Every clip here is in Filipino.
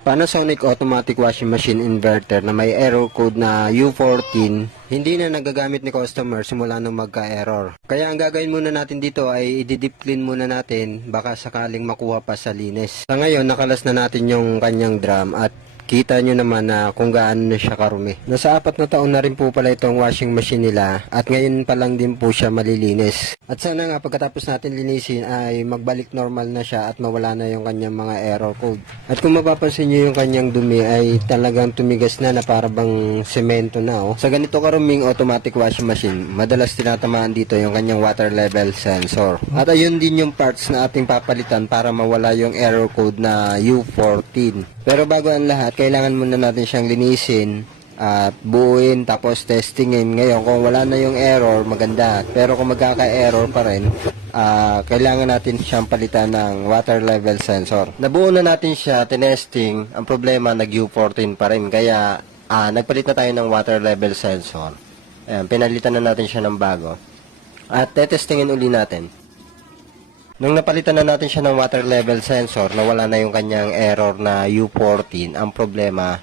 Panasonic automatic washing machine inverter na may error code na U14 hindi na nagagamit ni customer simula nung magka-error. Kaya ang gagawin muna natin dito ay i-deep clean muna natin, baka sakaling makuha pa sa linis. Sa ngayon nakalas na natin yung kanyang drum at kita nyo naman na kung gaano na siya karumi. Nasa 4 na taon na rin po pala itong washing machine nila at ngayon pa lang din po siya malilinis. At sana nga pagkatapos natin linisin ay magbalik normal na siya at mawala na yung kanyang mga error code. At kung mapapansin nyo yung kanyang dumi ay talagang tumigas na para bang semento na. Oh. Sa ganito karuming automatic washing machine, madalas tinatamaan dito yung kanyang water level sensor. At ayun din yung parts na ating papalitan para mawala yung error code na U14. Pero bago ang lahat, kailangan muna natin siyang linisin at buuin tapos testingin. Ngayon, kung wala na yung error, maganda. Pero kung magkaka-error pa rin, kailangan natin siyang palitan ng water level sensor. Nabuo na natin siya, tinesting. Ang problema, nag-U14 pa rin. Kaya, nagpalit na tayo ng water level sensor. Ayan, pinalitan na natin siya ng bago. At tetestingin uli natin. Nung napalitan na natin siya ng water level sensor, nawala na yung kanyang error na U14. Ang problema,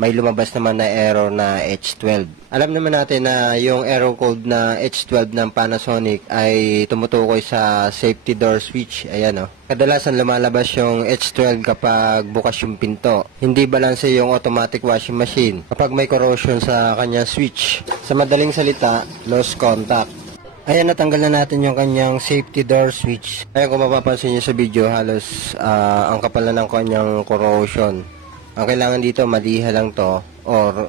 may lumabas naman na error na H12. Alam naman natin na yung error code na H12 ng Panasonic ay tumutukoy sa safety door switch. Ayan o. Kadalasan lumalabas yung H12 kapag bukas yung pinto. Hindi balanse yung automatic washing machine kapag may corrosion sa kanyang switch. Sa madaling salita, lost contact. Ayan, natanggal na natin yung kanyang safety door switch. Ayan, kung mapapansin nyo sa video, halos ang kapal na ng kanyang corrosion. Ang kailangan dito, maliha lang to. Or,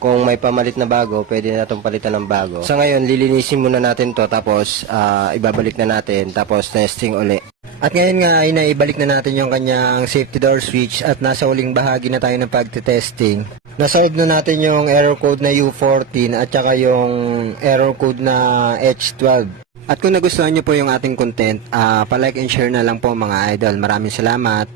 kung may pamalit na bago, pwede na itong palitan ng bago. Sa ngayon, lilinisin muna natin to tapos ibabalik na natin, tapos testing uli. At ngayon nga ay naibalik na natin yung kanyang safety door switch at nasa uling bahagi na tayo ng pagte-testing. Nasolve na natin yung error code na U14 at saka yung error code na H12. At kung nagustuhan nyo po yung ating content, palike and share na lang po mga idol. Maraming salamat.